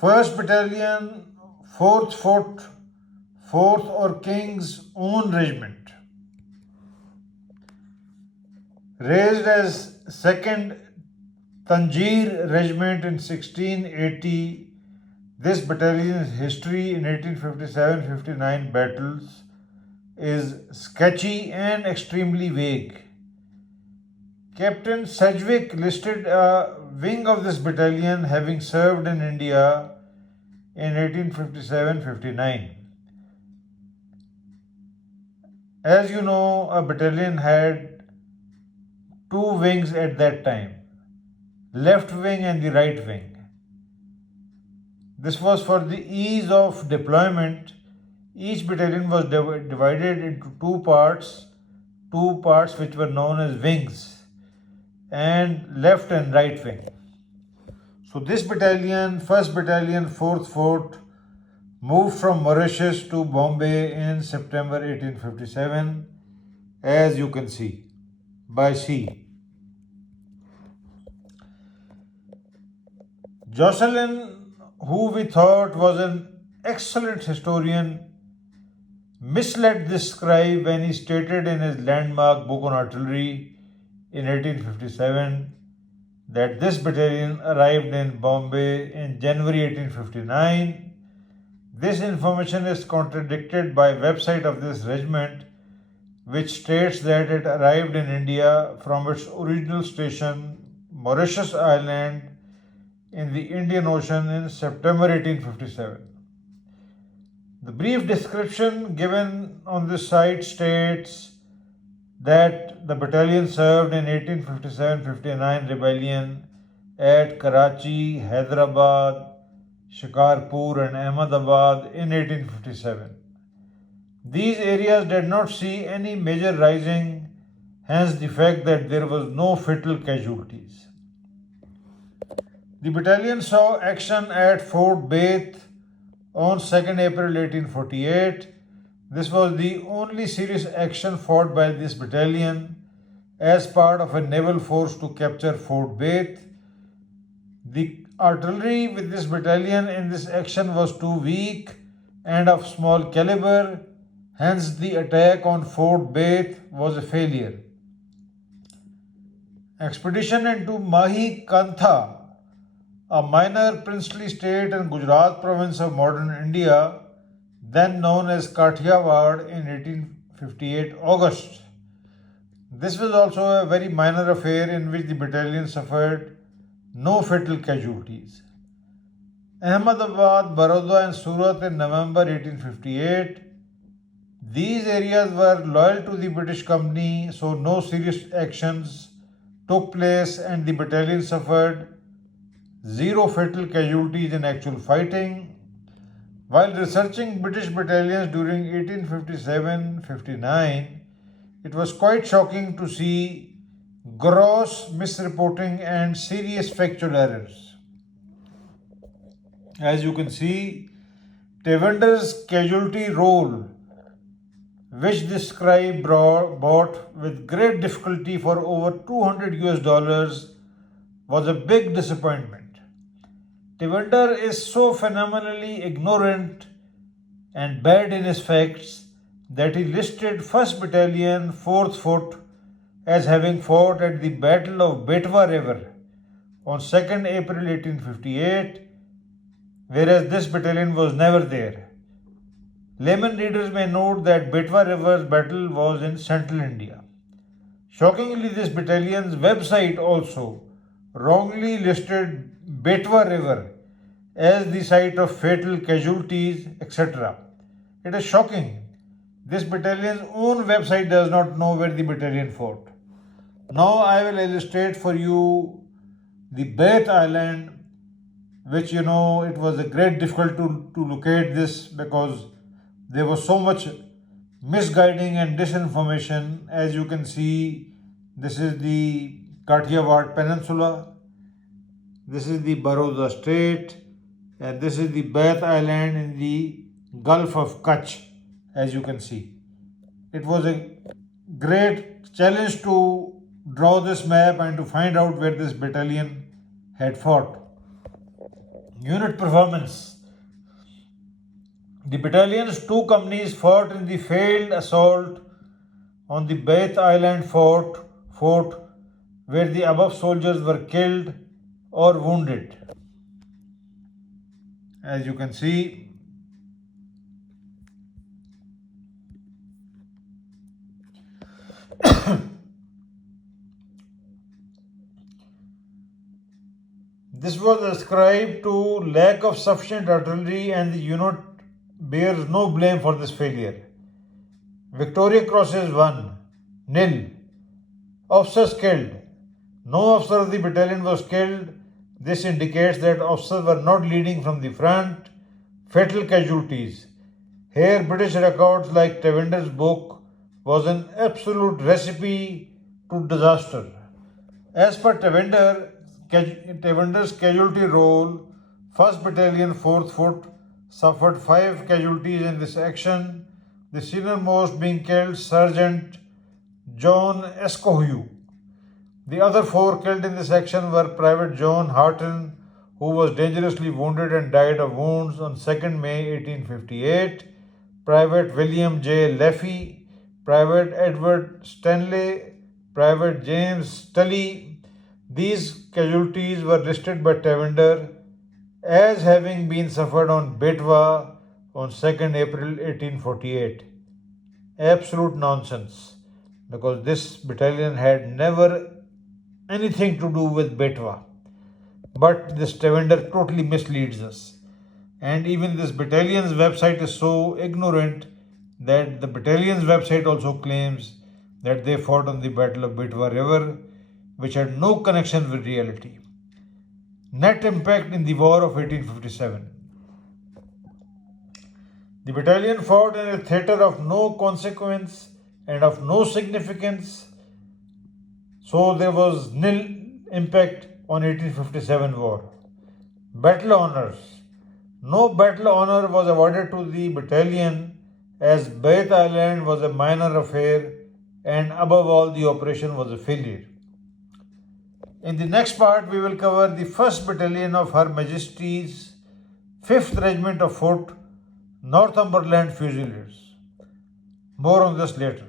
1st Battalion, 4th Foot, 4th or King's Own Regiment. Raised as 2nd Tanjeer Regiment in 1680, this battalion's history in 1857-59 battles is sketchy and extremely vague. Captain Sedgwick listed a wing of this battalion having served in India in 1857-59. As you know, a battalion had two wings at that time, left wing and the right wing. This was for the ease of deployment. Each battalion was divided into two parts which were known as wings, and left and right wing. So this battalion, 1st Battalion, 4th Fort, moved from Mauritius to Bombay in September 1857, as you can see, by sea. Jocelyn, who we thought was an excellent historian, misled this scribe when he stated in his landmark book on artillery in 1857 that this battalion arrived in Bombay in January 1859. This information is contradicted by website of this regiment, which states that it arrived in India from its original station, Mauritius Island, in the Indian Ocean in September 1857. The brief description given on this site states that the battalion served in 1857-59 rebellion at Karachi, Hyderabad, Shikarpur and Ahmedabad in 1857. These areas did not see any major rising, hence the fact that there was no fatal casualties. The battalion saw action at Fort Bath on 2nd April 1848. This was the only serious action fought by this battalion as part of a naval force to capture Fort Bath. The artillery with this battalion in this action was too weak and of small caliber, hence the attack on Fort Bath was a failure. Expedition into Mahi Kantha, a minor princely state in Gujarat province of modern India, then known as Kathiawad, in 1858 August. This was also a very minor affair in which the battalion suffered no fatal casualties. Ahmedabad, Baroda and Surat in November 1858. These areas were loyal to the British Company, so no serious actions took place and the battalion suffered zero fatal casualties in actual fighting. While researching British battalions during 1857-59, it was quite shocking to see gross misreporting and serious factual errors. As you can see, Tevender's casualty roll, which this scribe bought with great difficulty for over $200, was a big disappointment. Tevender is so phenomenally ignorant and bad in his facts that he listed 1st Battalion, 4th Foot as having fought at the Battle of Betwa River on 2nd April 1858, whereas this battalion was never there. Layman readers may note that Betwa River's battle was in central India. Shockingly, this battalion's website also wrongly listed Betwa River as the site of fatal casualties, etc. It is shocking. This battalion's own website does not know where the battalion fought. Now I will illustrate for you the Bath Island, which it was a great difficult to locate this because there was so much misguiding and disinformation. As you can see, this is the Kathiawad Peninsula, this is the Baroda Strait, and this is the Bath Island in the Gulf of Kutch, as you can see. It was a great challenge to draw this map and to find out where this battalion had fought. Unit performance. The battalion's two companies fought in the failed assault on the Baith Island fort where the above soldiers were killed or wounded. As you can see, this was ascribed to lack of sufficient artillery, and the unit bears no blame for this failure. Victoria Crosses 1 nil. Officers killed. No officer of the battalion was killed. This indicates that officers were not leading from the front. Fatal casualties. Here, British records like Tavender's book was an absolute recipe to disaster. As per Tavender's casualty roll, 1st Battalion, 4th Foot suffered 5 casualties in this action, the senior-most being killed Sergeant John Escohue. The other 4 killed in this action were Private John Harton, who was dangerously wounded and died of wounds on 2nd May 1858, Private William J. Leffey, Private Edward Stanley, Private James Tully. These casualties were listed by Tavender as having been suffered on Betwa on 2nd April 1848. Absolute nonsense, because this battalion had never anything to do with Betwa. But this Tavender totally misleads us. And even this battalion's website is so ignorant that the battalion's website also claims that they fought on the Battle of Betwa River, which had no connection with reality. Net impact in the War of 1857. The battalion fought in a theatre of no consequence and of no significance, so there was nil impact on 1857 war. Battle honors. No battle honor was awarded to the battalion as Baith Island was a minor affair and above all the operation was a failure. In the next part, we will cover the 1st Battalion of Her Majesty's 5th Regiment of Foot, Northumberland Fusiliers. More on this later.